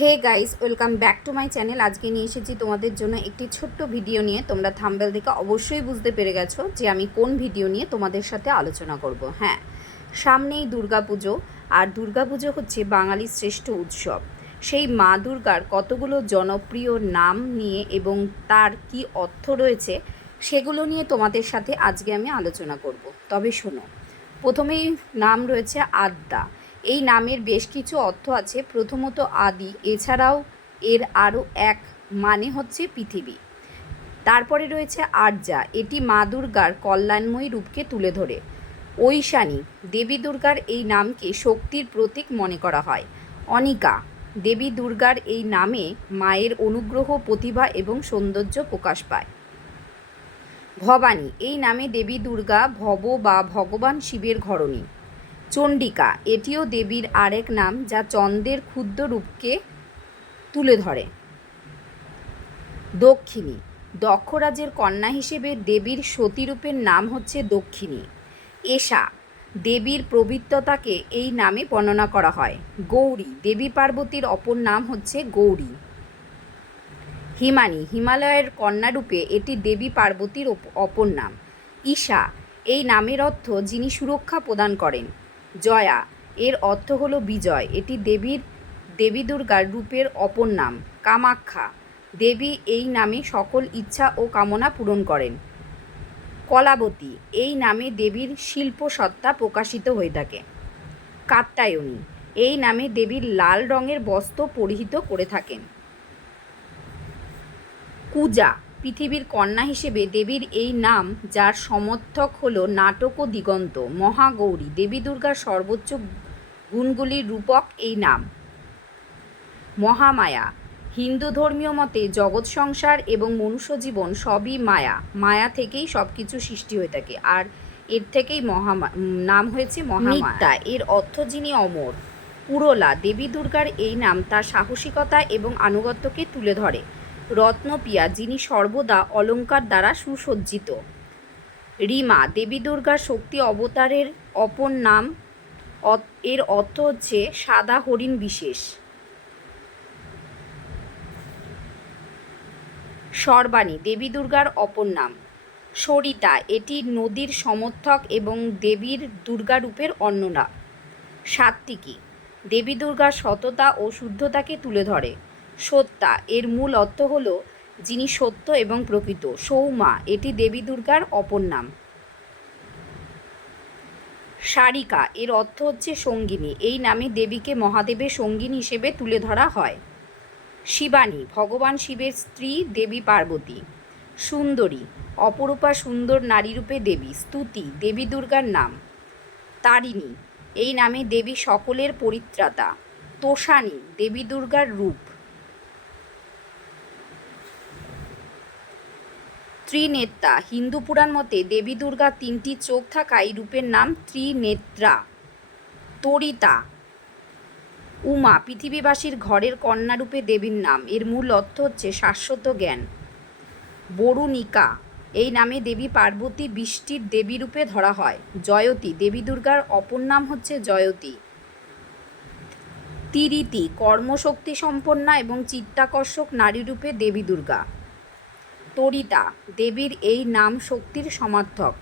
Hey guys, welcome back to my channel. আজকে নিয়ে এসেছি তোমাদের জন্য একটি ছোট্ট ভিডিও নিয়ে। তোমরা থাম্বনেল দেখে অবশ্যই বুঝতে পেরে গেছো যে আমি কোন ভিডিও নিয়ে তোমাদের সাথে আলোচনা করব। হ্যাঁ, সামনেই দুর্গাপুজো, আর দুর্গাপুজো হচ্ছে বাঙালির শ্রেষ্ঠ উৎসব। সেই মা দুর্গার কতগুলো জনপ্রিয় নাম নিয়ে এবং তার কি অর্থ রয়েছে সেগুলো নিয়ে তোমাদের সাথে আজকে আমি আলোচনা করব। তবে শোনো, প্রথমেই নাম রয়েছে আদ্যা। এই নামের বেশ কিছু অর্থ আছে। প্রথমত আদি, এছাড়াও এর আরও এক মানে হচ্ছে পৃথিবী। তারপরে রয়েছে আর্যা, এটি মা দুর্গার কল্যাণময়ী রূপকে তুলে ধরে। ঐশানী, দেবী দুর্গার এই নামকে শক্তির প্রতীক মনে করা হয়। অনিকা, দেবী দুর্গার এই নামে মায়ের অনুগ্রহ, প্রতিভা এবং সৌন্দর্য প্রকাশ পায়। ভবানী, এই নামে দেবী দুর্গা ভব বা ভগবান শিবের ঘরণী। চণ্ডিকা, এটিও দেবীর আরেক নাম যা চন্দ্রের ক্ষুদ্র রূপকে তুলে ধরে। দক্ষিণী, দক্ষরাজের কন্যা হিসেবে দেবীর সতীরূপের নাম হচ্ছে দক্ষিণী। এষা, দেবীর পবিত্রতাকে এই নামে বর্ণনা করা হয়। গৌরী, দেবী পার্বতীর অপর নাম হচ্ছে গৌরী। হিমানী, হিমালয়ের কন্যারূপে এটি দেবী পার্বতীর অপর নাম। ঈশা, এই নামের অর্থ যিনি সুরক্ষা প্রদান করেন। জয়া, এর অর্থ হল বিজয়, এটি দেবী দুর্গার রূপের অপর নাম। কামাখ্যা, দেবী এই নামে সকল ইচ্ছা ও কামনা পূরণ করেন। কলাবতী, এই নামে দেবীর শিল্পসত্তা প্রকাশিত হয়ে থাকে। কাত্যায়নী, এই নামে দেবীর লাল রঙের বস্ত্র পরিহিত করে থাকেন। কুজা, পৃথিবীর কন্যা হিসেবে দেবীর এই নাম, যার সমর্থক হল নাটক ও দিগন্ত। মহাগৌরী, দেবী দুর্গার সর্বোচ্চ গুণগুলির রূপক এই নাম। মহামায়া, হিন্দু ধর্মীয় মতে জগৎ সংসার এবং মনুষ্য জীবন সবই মায়া, মায়া থেকেই সব কিছু সৃষ্টি হয়ে থাকে, আর এর থেকেই নাম হয়েছে মহামায়া। এর অর্থ যিনি অমর। পুরলা, দেবী দুর্গার এই নাম তার সাহসিকতা এবং আনুগত্যকে তুলে ধরে। রত্নপ্রিয়া, যিনি সর্বদা অলঙ্কার দ্বারা সুসজ্জিত। রিমা, দেবী দুর্গার শক্তি অবতারের অপর নাম। এর অর্থ হচ্ছে সাদা হরিণ বিশেষ। সর্বাণী, দেবী দুর্গার অপর নাম। সরিতা, এটি নদীর সমর্থক এবং দেবীর দুর্গা রূপের অন্য নাম। সাত্ত্বিকী, দেবী দুর্গার সততা ও শুদ্ধতাকে তুলে ধরে। সত্যা, এর মূল অর্থ হল যিনি সত্য এবং প্রকৃত। সৌমা, এটি দেবী দুর্গার অপর নাম। সারিকা, এর অর্থ হচ্ছে সঙ্গিনী, এই নামে দেবীকে মহাদেবের সঙ্গিনী হিসেবে তুলে ধরা হয়। শিবানী, ভগবান শিবের স্ত্রী দেবী পার্বতী। সুন্দরী, অপরূপা সুন্দর নারীরূপে দেবী। স্তুতি, দেবী দুর্গার নাম। তারিণী, এই নামে দেবী সকলের পরিত্রাতা। তোষানী, দেবী দুর্গার রূপ। ত্রিনেত্রা, হিন্দু পুরাণ মতে দেবী দুর্গার তিনটি চোখ থাকায় রূপের নাম ত্রিনেত্রা। তরিতা, উমা, পৃথিবীবাসীর ঘরের কন্যারূপে দেবীর নাম, এর মূল অর্থ হচ্ছে শাশ্বত জ্ঞান। বরুণিকা, এই নামে দেবী পার্বতী বৃষ্টির দেবী রূপে ধরা হয়। জয়তী, দেবী দুর্গার অপর নাম হচ্ছে জয়তী। তিরিতি, কর্মশক্তি সম্পন্না এবং চিত্তাকর্ষক নারীরূপে দেবী দুর্গা। তরিতা, দেবীর এই নাম শক্তির সমার্থক।